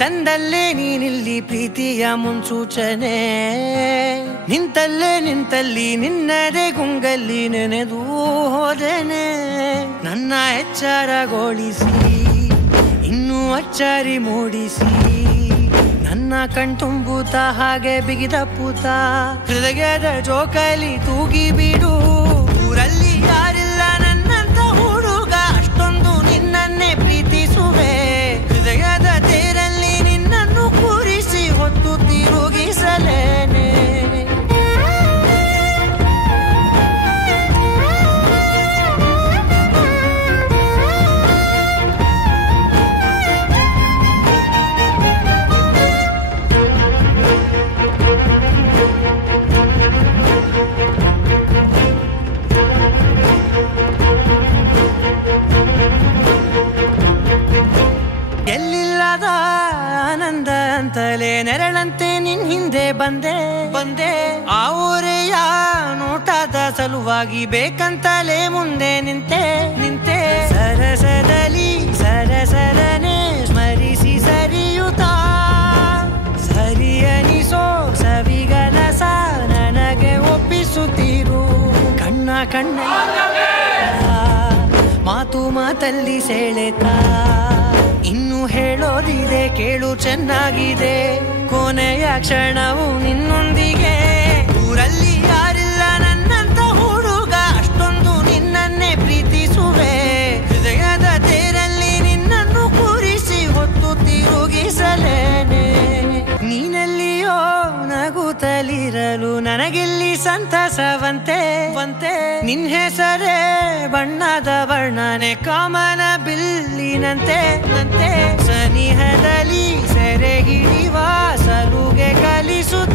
ತಂದಲ್ಲೇ ನೀನಿಲ್ಲಿ ಪ್ರೀತಿಯ ಮುನ್ಸೂಚನೆ ನಿಂತಲ್ಲಿ ನಿನ್ನದೇ ಗುಂಗಲ್ಲಿ ನೆನೆದು ಹೋದೆನೆ ನನ್ನ ಎಚ್ಚರಗೊಳಿಸಿ ಇನ್ನೂ ಅಚ್ಚರಿ ಮೂಡಿಸಿ ನನ್ನ ಕಣ್ತುಂಬುತ್ತ ಹಾಗೆ ಬಿಗಿದ ಪೂತ ಹೃದಯದ ಜೋಕಾಲಿ ತೂಗಿ ಬಿಡು ಊರಲ್ಲಿ ಯಾರಿಲ್ಲ ನನ್ನಂತ ಹುಡುಗ ಅಷ್ಟೊಂದು ನಿನ್ನನ್ನೇ ಪ್ರೀತಿಸುವೆ ಹೃದಯದ ತೇರಲ್ಲಿ ನಿನ್ನನ್ನು ಕೂರಿಸಿ ಹೊತ್ತು ತಿರುಗಿಸಲೇನೆ ಎಲ್ಲಿಲ್ಲದ ಆನಂದ ಅಂತಲೇ ನೆರಳಂತೆ ನಿನ್ ಹಿಂದೆ ಬಂದೆ ಆ ಊರೆಯ ನೋಟದ ಸಲುವಾಗಿ ಬೇಕಂತಲೇ ಮುಂದೆ ನಿಂತೆ ಸರಸದನೆ ಸ್ಮರಿಸಿ ಸರಿಯುತ್ತಾ ಸರಿಯನಿಸೋ ಸವಿಗನಸ ನನಗೆ ಒಪ್ಪಿಸುತ್ತೀರು ಕಣ್ಣ ಮಾತಲ್ಲಿ ಸೆಳೆತಾ ಇನ್ನು ಹೇಳೋದಿದೆ ಕೇಳು ಚೆನ್ನಾಗಿದೆ ಕೊನೆಯ ಕ್ಷಣವು ನಿನ್ನೊಂದಿಗೆ ಊರಲ್ಲಿ ಯಾರಿಲ್ಲ ನನ್ನಂತ ಹುಡುಗ ಅಷ್ಟೊಂದು ನಿನ್ನನ್ನೇ ಪ್ರೀತಿಸುವೆ ಹೃದಯದ ತೇರಲ್ಲಿ ನಿನ್ನನ್ನು ಕೂರಿಸಿ ಹೊತ್ತು ತಿರುಗಿಸಲೇನೆ ನೀನೆಲ್ಲಿಯೋ ನಗುತ್ತಲಿರಲು ನನಗಿಲ್ಲಿ ಸಂತಸವಂತೆ ನಿನ್ ಹೆಸರೇ ಬಣ್ಣದ ವರ್ಣನೆ ಕಾಮನ ಬಿಲ್ಲಿನಂತೆ ಸನಿಹದಲ್ಲಿ ಸೆರೆ ಹಿಡಿಯುವ ಸಲುಗೆ ಕಲಿಸುತ್ತ